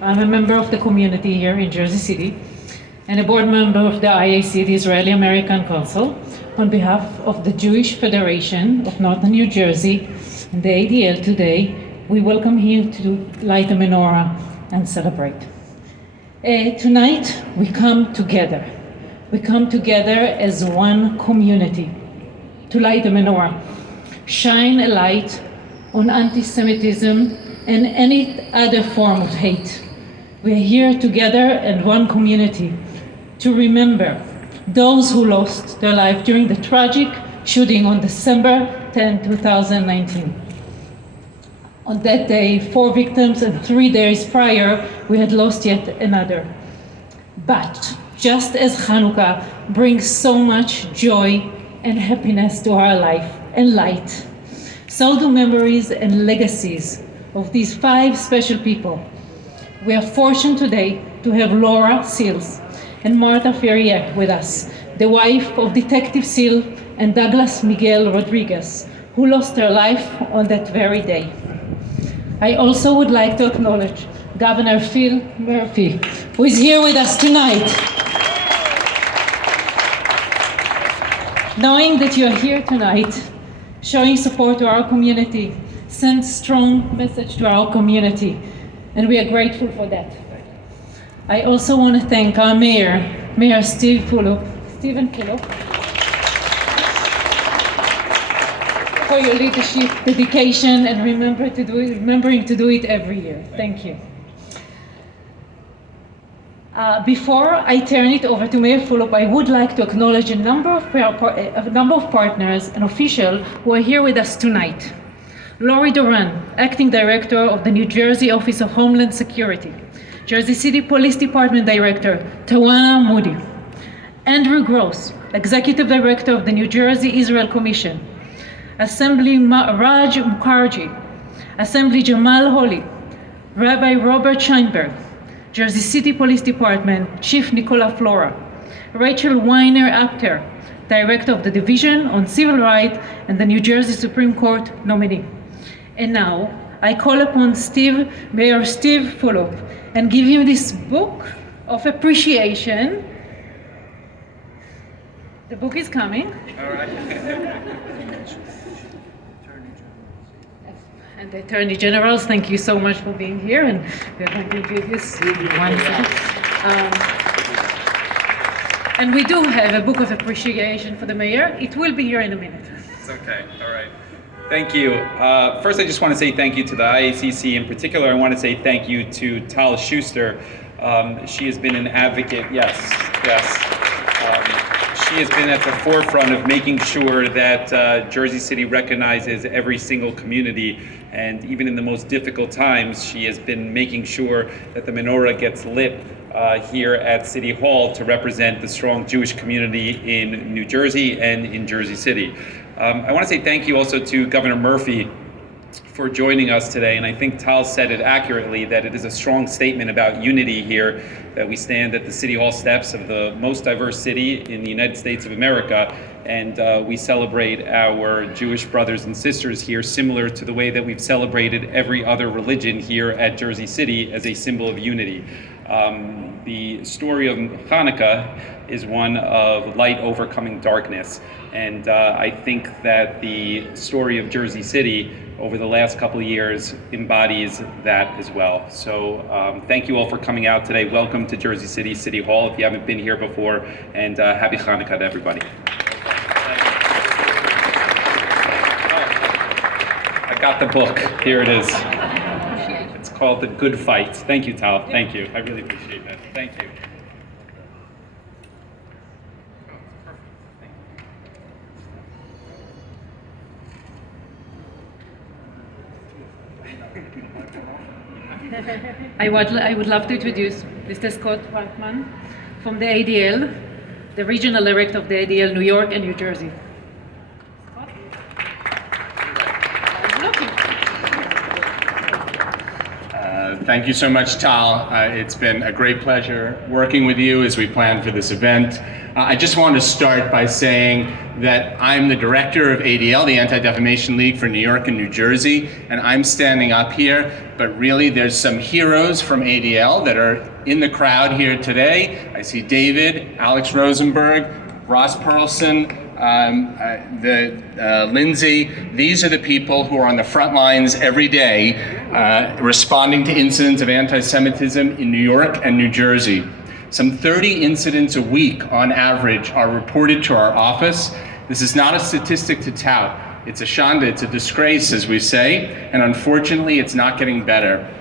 I'm a member of the community here in Jersey City and a board member of the IAC, the Israeli American Council. On behalf of the Jewish Federation of Northern New Jersey and the ADL today, we welcome you to light the menorah and celebrate. Tonight, we come together. We come together as one community to light the menorah, shine a light on anti-Semitism and any other form of hate. We are here together in one community to remember those who lost their life during the tragic shooting on December 10, 2019. On that day, 4 victims, and 3 days prior, we had lost yet another. But just as Hanukkah brings so much joy and happiness to our life and light, so do memories and legacies of these 5 special people. We are fortunate today to have Laura Seals and Marta Ferrier with us, the wife of Detective Seal and Douglas Miguel Rodriguez, who lost their life on that very day. I also would like to acknowledge Governor Phil Murphy, who is here with us tonight. Knowing that you are here tonight, showing support to our community, sends strong message to our community, and we are grateful for that. I also want to thank our mayor, Mayor Stephen Fulop, for your leadership, dedication, and remembering to do it every year. Thank you. Before I turn it over to Mayor Fulop, I would like to acknowledge a number of partners and officials who are here with us tonight. Lori Duran, Acting Director of the New Jersey Office of Homeland Security. Jersey City Police Department Director, Tawana Moody. Andrew Gross, Executive Director of the New Jersey Israel Commission. Assembly Raj Mukherjee, Assembly Jamal Holly, Rabbi Robert Scheinberg, Jersey City Police Department, Chief Nicola Flora, Rachel Weiner Apter, Director of the Division on Civil Rights and the New Jersey Supreme Court nominee. And now, I call upon Mayor Steve Fulop and give him this book of appreciation. The book is coming. All right. And the Attorney Generals, thank you so much for being here, and we're going to do this one second. And we do have a book of appreciation for the mayor. It will be here in a minute. It's okay. All right. Thank you. First, I just want to say thank you to the IACC. In particular, I want to say thank you to Tal Schuster. She has been an advocate. Yes. She has been at the forefront of making sure that Jersey City recognizes every single community, and even in the most difficult times, she has been making sure that the menorah gets lit here at City Hall to represent the strong Jewish community in New Jersey and in Jersey City. I want to say thank you also to Governor Murphy for joining us today, and I think Tal said it accurately, that it is a strong statement about unity here, that we stand at the City Hall steps of the most diverse city in the United States of America, and we celebrate our Jewish brothers and sisters here similar to the way that we've celebrated every other religion here at Jersey City as a symbol of unity. The story of Hanukkah is one of light overcoming darkness, and I think that the story of Jersey City over the last couple of years embodies that as well. So thank you all for coming out today. Welcome to Jersey City City Hall if you haven't been here before, and happy Hanukkah to everybody. I got the book. Here it is. It's called The Good Fight. Thank you, Tal. Thank you. I really appreciate that. Thank you. I would love to introduce Mr. Scott Whiteman from the ADL, the regional director of the ADL New York and New Jersey. Scott? Thank you so much, Tal. It's been a great pleasure working with you as we plan for this event. I just want to start by saying that I'm the director of ADL, the Anti-Defamation League for New York and New Jersey, and I'm standing up here, but really there's some heroes from ADL that are in the crowd here today. I see David, Alex Rosenberg, Ross Perlson, Lindsay. These are the people who are on the front lines every day responding to incidents of anti-Semitism in New York and New Jersey. Some 30 incidents a week on average are reported to our office. This is not a statistic to tout. It's a shanda, it's a disgrace, as we say, and unfortunately it's not getting better.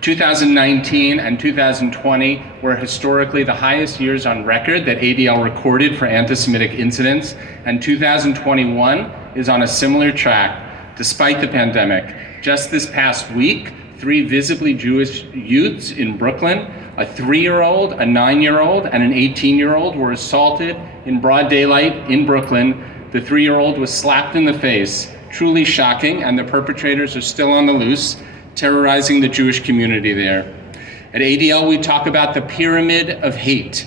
2019 and 2020 were historically the highest years on record that ADL recorded for anti-Semitic incidents, and 2021 is on a similar track, despite the pandemic. Just this past week, 3 visibly Jewish youths in Brooklyn, a 3-year-old, a 9-year-old, and an 18-year-old were assaulted in broad daylight in Brooklyn. The 3-year-old was slapped in the face, truly shocking, and the perpetrators are still on the loose, terrorizing the Jewish community there. At ADL, we talk about the pyramid of hate,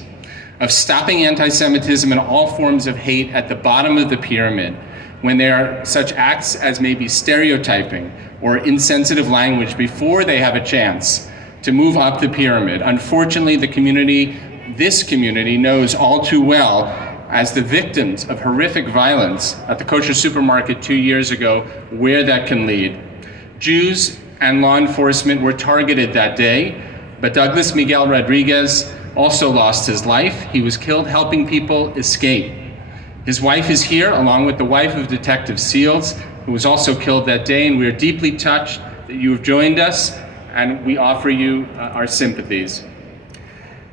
of stopping anti-Semitism and all forms of hate at the bottom of the pyramid, when there are such acts as maybe stereotyping or insensitive language before they have a chance to move up the pyramid. Unfortunately, this community knows all too well, as the victims of horrific violence at the kosher supermarket 2 years ago, where that can lead. Jews and law enforcement were targeted that day, but Douglas Miguel Rodriguez also lost his life. He was killed helping people escape. His wife is here, along with the wife of Detective Seals, who was also killed that day, and we are deeply touched that you have joined us, and we offer you our sympathies.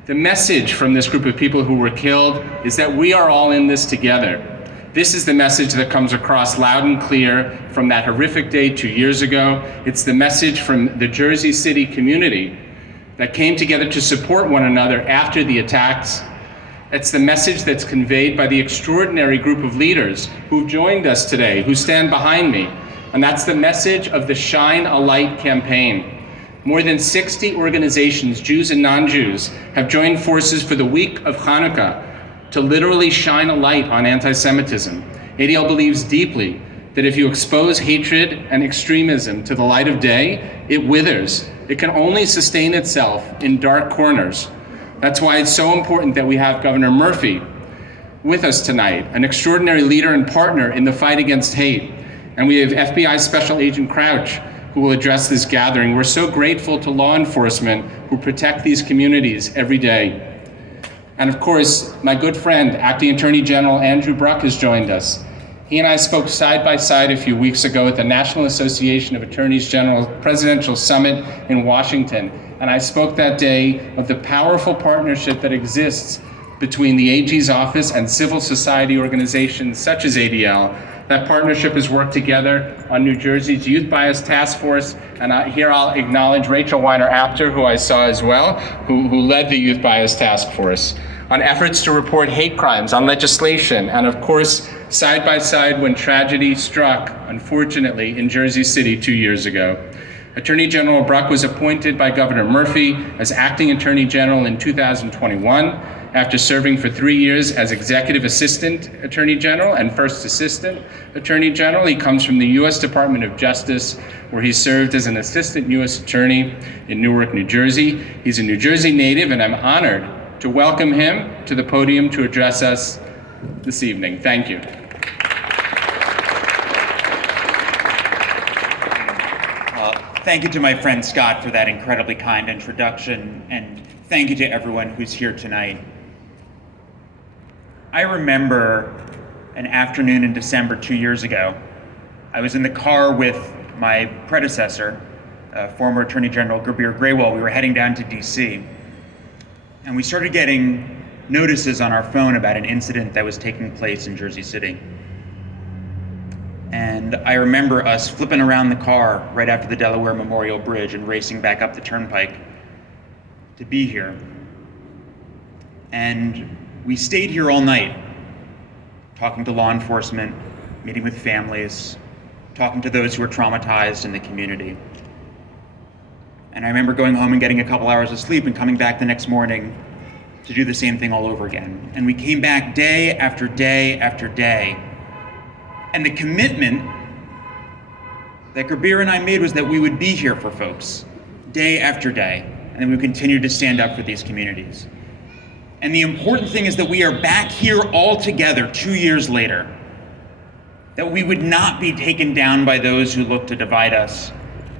The message from this group of people who were killed is that we are all in this together. This is the message that comes across loud and clear from that horrific day 2 years ago. It's the message from the Jersey City community that came together to support one another after the attacks. It's the message that's conveyed by the extraordinary group of leaders who've joined us today, who stand behind me. And that's the message of the Shine a Light campaign. More than 60 organizations, Jews and non-Jews, have joined forces for the week of Hanukkah to literally shine a light on anti-Semitism. ADL believes deeply that if you expose hatred and extremism to the light of day, it withers. It can only sustain itself in dark corners. That's why it's so important that we have Governor Murphy with us tonight, an extraordinary leader and partner in the fight against hate. And we have FBI Special Agent Crouch, who will address this gathering. We're so grateful to law enforcement who protect these communities every day. And of course, my good friend, Acting Attorney General Andrew Bruck has joined us. He and I spoke side by side a few weeks ago at the National Association of Attorneys General Presidential Summit in Washington. And I spoke that day of the powerful partnership that exists between the AG's office and civil society organizations such as ADL. That partnership has worked together on New Jersey's Youth Bias Task Force, and here I'll acknowledge Rachel Weiner-Apter, who I saw as well, who led the Youth Bias Task Force, on efforts to report hate crimes, on legislation, and of course, side by side when tragedy struck, unfortunately, in Jersey City 2 years ago. Attorney General Bruck was appointed by Governor Murphy as Acting Attorney General in 2021, after serving for 3 years as Executive Assistant Attorney General and First Assistant Attorney General. He comes from the U.S. Department of Justice, where he served as an Assistant U.S. Attorney in Newark, New Jersey. He's a New Jersey native, and I'm honored to welcome him to the podium to address us this evening. Thank you. Thank you to my friend Scott for that incredibly kind introduction, and thank you to everyone who's here tonight. I remember an afternoon in December 2 years ago. I was in the car with my predecessor, former Attorney General Gurbir Grewal. We were heading down to DC, and we started getting notices on our phone about an incident that was taking place in Jersey City. And I remember us flipping around the car right after the Delaware Memorial Bridge and racing back up the turnpike to be here. And we stayed here all night, talking to law enforcement, meeting with families, talking to those who were traumatized in the community. And I remember going home and getting a couple hours of sleep and coming back the next morning to do the same thing all over again. And we came back day after day after day. And the commitment that Gurbir and I made was that we would be here for folks day after day, and that we would continue to stand up for these communities. And the important thing is that we are back here all together 2 years later, that we would not be taken down by those who look to divide us,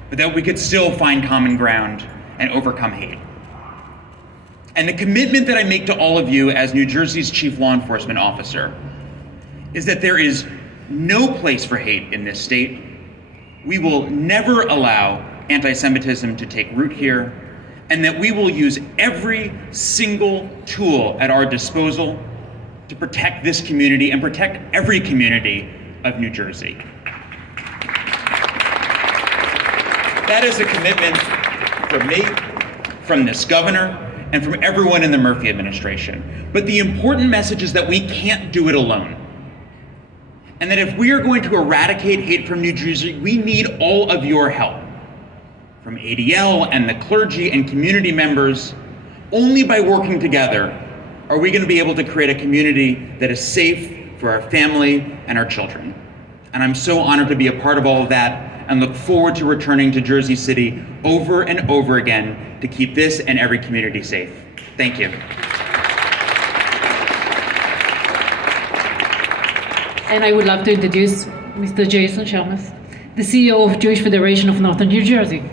but that we could still find common ground and overcome hate. And the commitment that I make to all of you as New Jersey's chief law enforcement officer is that there is no place for hate in this state. We will never allow anti-Semitism to take root here, and that we will use every single tool at our disposal to protect this community and protect every community of New Jersey. That is a commitment from me, from this governor, and from everyone in the Murphy administration. But the important message is that we can't do it alone. And that if we are going to eradicate hate from New Jersey, we need all of your help. From ADL and the clergy and community members. Only by working together are we going to be able to create a community that is safe for our family and our children. And I'm so honored to be a part of all of that, and look forward to returning to Jersey City over and over again to keep this and every community safe. Thank you. And I would like to introduce Mr. Jason Chalmers, the CEO of Jewish Federation of Northern New Jersey.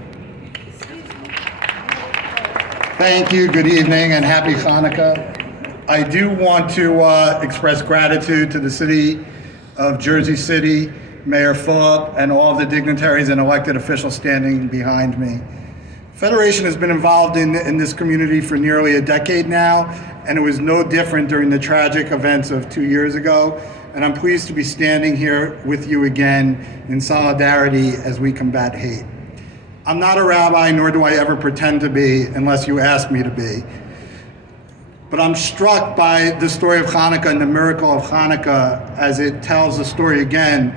Thank you, good evening, and happy Hanukkah. I do want to express gratitude to the city of Jersey City, Mayor Philip, and all of the dignitaries and elected officials standing behind me. Federation has been involved in this community for nearly a decade now, and it was no different during the tragic events of 2 years ago. And I'm pleased to be standing here with you again in solidarity as we combat hate. I'm not a rabbi, nor do I ever pretend to be unless you ask me to be. But I'm struck by the story of Hanukkah and the miracle of Hanukkah as it tells the story again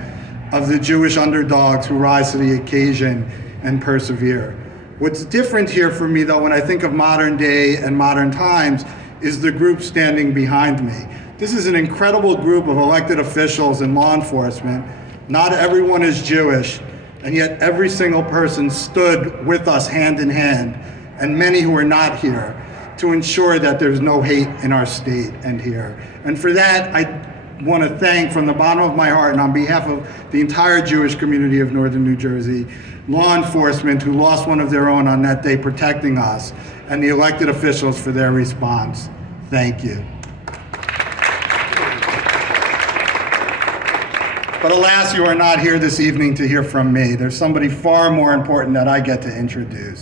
of the Jewish underdogs who rise to the occasion and persevere. What's different here for me, though, when I think of modern day and modern times, is the group standing behind me. This is an incredible group of elected officials and law enforcement. Not everyone is Jewish, and yet every single person stood with us hand in hand, and many who are not here, to ensure that there's no hate in our state and here. And for that, I want to thank from the bottom of my heart and on behalf of the entire Jewish community of Northern New Jersey, law enforcement who lost one of their own on that day protecting us, and the elected officials for their response. Thank you. But alas, you are not here this evening to hear from me. There's somebody far more important that I get to introduce.